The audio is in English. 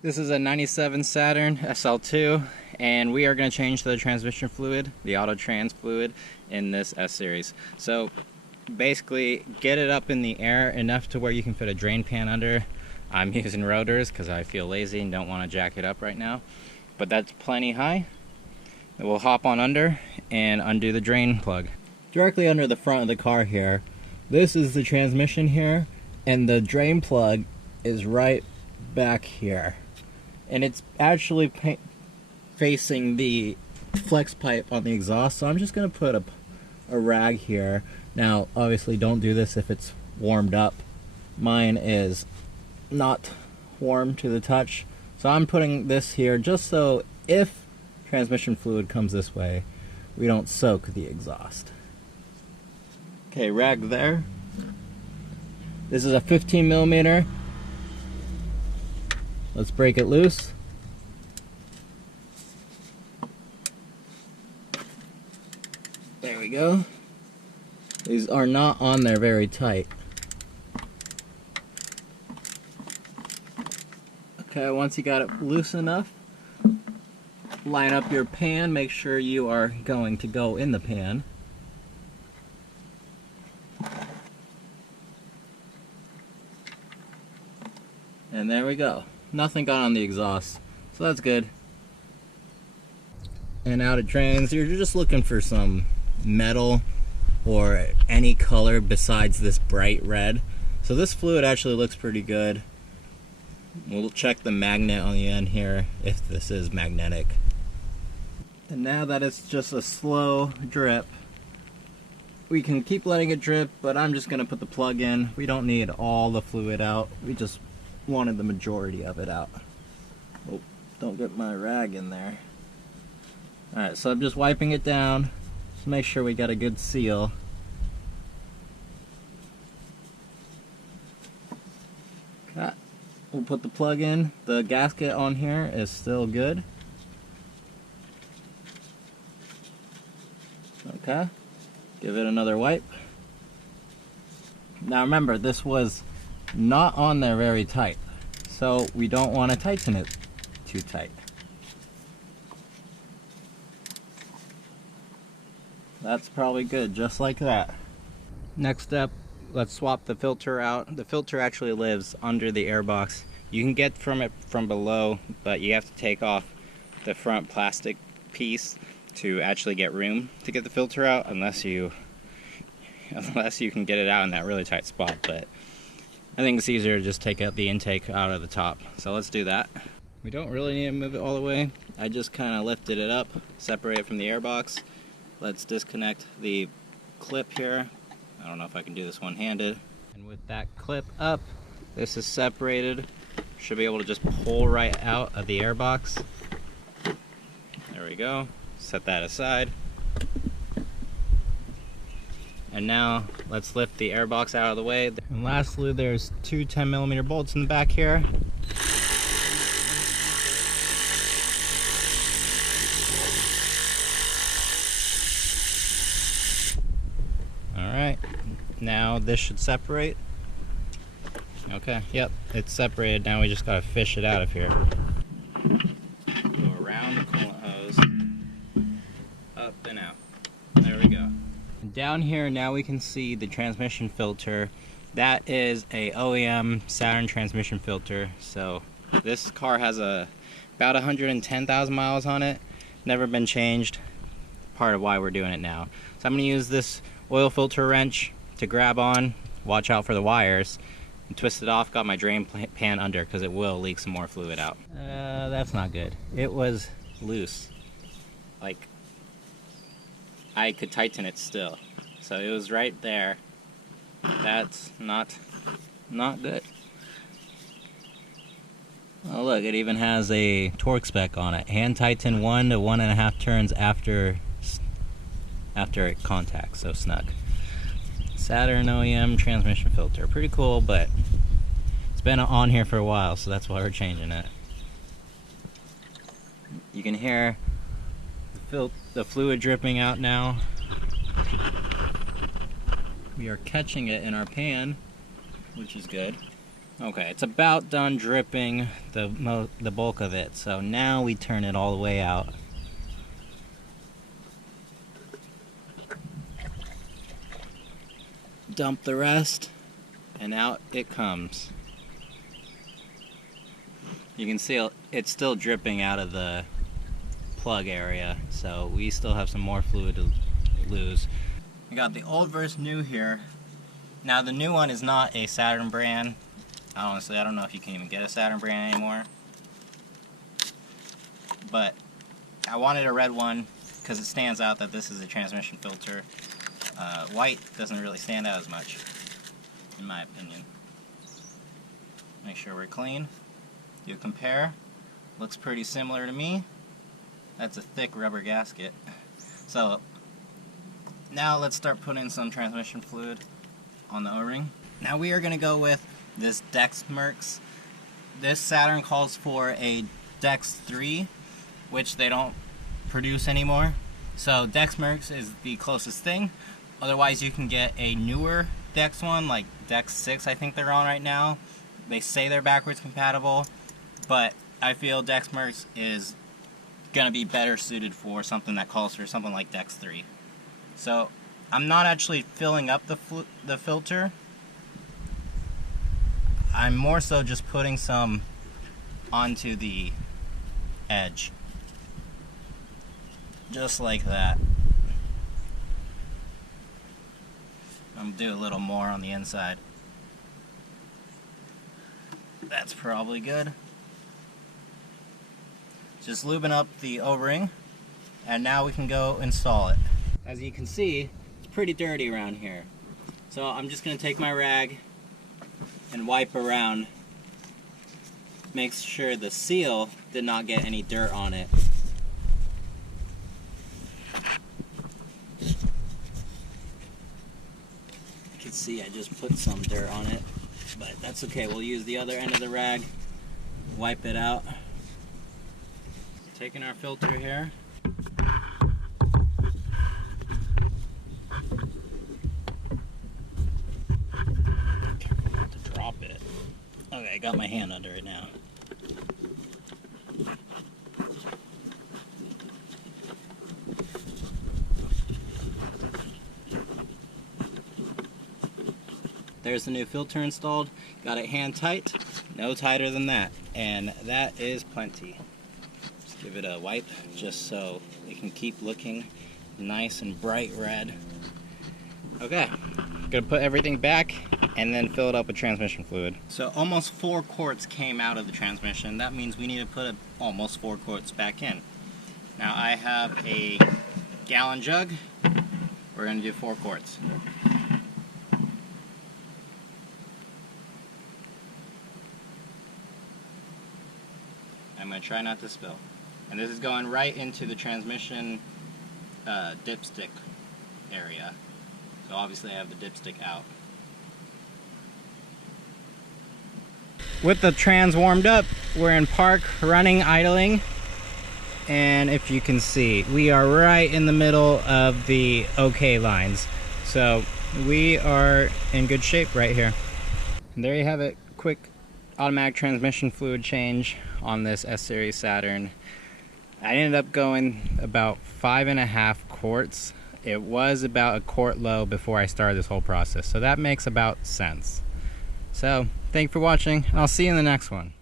This is a 97 Saturn SL2, and we are going to change the transmission fluid, the auto trans fluid, in this S-Series. So basically, get it up in the air enough to where you can fit a drain pan under. I'm using rotors because I feel lazy and don't want to jack it up right now, but that's plenty high. We'll hop on under and undo the drain plug. Directly under the front of the car here, this is the transmission here, and the drain plug is right back here. And it's actually facing the flex pipe on the exhaust, so I'm just going to put a rag here. Now, obviously don't do this if it's warmed up. Mine is not warm to the touch, so I'm putting this here just so if transmission fluid comes this way, we don't soak the exhaust. Okay, rag there. This is a 15 millimeter. Let's break it loose. There we go. These are not on there very tight. Okay, once you got it loose enough, line up your pan. Make sure you are going to go in the pan. And there we go. Nothing got on the exhaust, so that's good. And out it drains. You're just looking for some metal or any color besides this bright red. So this fluid actually looks pretty good. We'll check the magnet on the end here if this is magnetic. And now that it's just a slow drip, we can keep letting it drip, but I'm just gonna put the plug in. We don't need all the fluid out. We just wanted the majority of it out. Oh, don't get my rag in there. Alright, so I'm just wiping it down. Just make sure we got a good seal. Okay. We'll put the plug in. The gasket on here is still good. Okay. Give it another wipe. Now remember, this was not on there very tight, so we don't want to tighten it too tight. That's probably good, just like that. Next up, let's swap the filter out. The filter actually lives under the airbox. You can get from it from below, but you have to take off the front plastic piece to actually get room to get the filter out, unless you can get it out in that really tight spot. But I think it's easier to just take out the intake out of the top. So let's do that. We don't really need to move it all the way. I just kind of lifted it up, separate it from the airbox. Let's disconnect the clip here. I don't know if I can do this one-handed. And with that clip up, this is separated. Should be able to just pull right out of the airbox. There we go. Set that aside. And now let's lift the airbox out of the way. And lastly, there's two 10mm bolts in the back here. Alright, now this should separate. Okay, yep, it's separated. Now we just gotta fish it out of here. Go around the coolant hose, up and out. There we go. Down here now we can see the transmission filter. That is a OEM Saturn transmission filter. So this car has about 110,000 miles on it. Never been changed. Part of why we're doing it now. So I'm going to use this oil filter wrench to grab on. Watch out for the wires. And twist it off. Got my drain pan under because it will leak some more fluid out. That's not good. It was loose. Like, I could tighten it still. So it was right there. That's not good. Oh look, it even has a torque spec on it. Hand tighten 1 to 1.5 turns after it contacts, so snug. Saturn OEM transmission filter. Pretty cool, but it's been on here for a while, so that's why we're changing it. You can hear the fluid dripping out now. We are catching it in our pan, which is good. Okay, it's about done dripping the bulk of it, so now we turn it all the way out. Dump the rest, and out it comes. You can see it's still dripping out of the plug area, so we still have some more fluid to lose. We got the old versus new here. Now the new one is not a Saturn brand. Honestly, I don't know if you can even get a Saturn brand anymore. But I wanted a red one because it stands out that this is a transmission filter. White doesn't really stand out as much, in my opinion. Make sure we're clean. Do a compare. Looks pretty similar to me. That's a thick rubber gasket. So now let's start putting some transmission fluid on the O-ring. Now we are going to go with this Dexmerx. This Saturn calls for a Dex 3, which they don't produce anymore. So Dexmerx is the closest thing. Otherwise you can get a newer Dex one, like Dex 6 I think they're on right now. They say they're backwards compatible, but I feel Dexmerx is going to be better suited for something that calls for something like Dex 3. So I'm not actually filling up the filter. I'm more so just putting some onto the edge. Just like that. I'm gonna do a little more on the inside. That's probably good. Just lubing up the O-ring, and now we can go install it. As you can see, it's pretty dirty around here. So I'm just gonna take my rag and wipe around. Make sure the seal did not get any dirt on it. You can see I just put some dirt on it, but that's okay. We'll use the other end of the rag, wipe it out. Taking our filter here. Careful not to drop it. Okay, I got my hand under it now. There's the new filter installed. Got it hand tight, no tighter than that, and that is plenty. Just give it a wipe just so it can keep looking nice and bright red. Okay, gonna put everything back and then fill it up with transmission fluid. So almost 4 quarts came out of the transmission. That means we need to put almost 4 quarts back in. Now I have a gallon jug. We're gonna do 4 quarts. I'm going to try not to spill. And this is going right into the transmission dipstick area. So obviously I have the dipstick out. With the trans warmed up, we're in park, running, idling. And if you can see, we are right in the middle of the OK lines. So we are in good shape right here. And there you have it. Quick automatic transmission fluid change on this S-Series Saturn. I ended up going about 5.5 quarts. It was about a quart low before I started this whole process, so that makes about sense. So thank you for watching. I'll see you in the next one.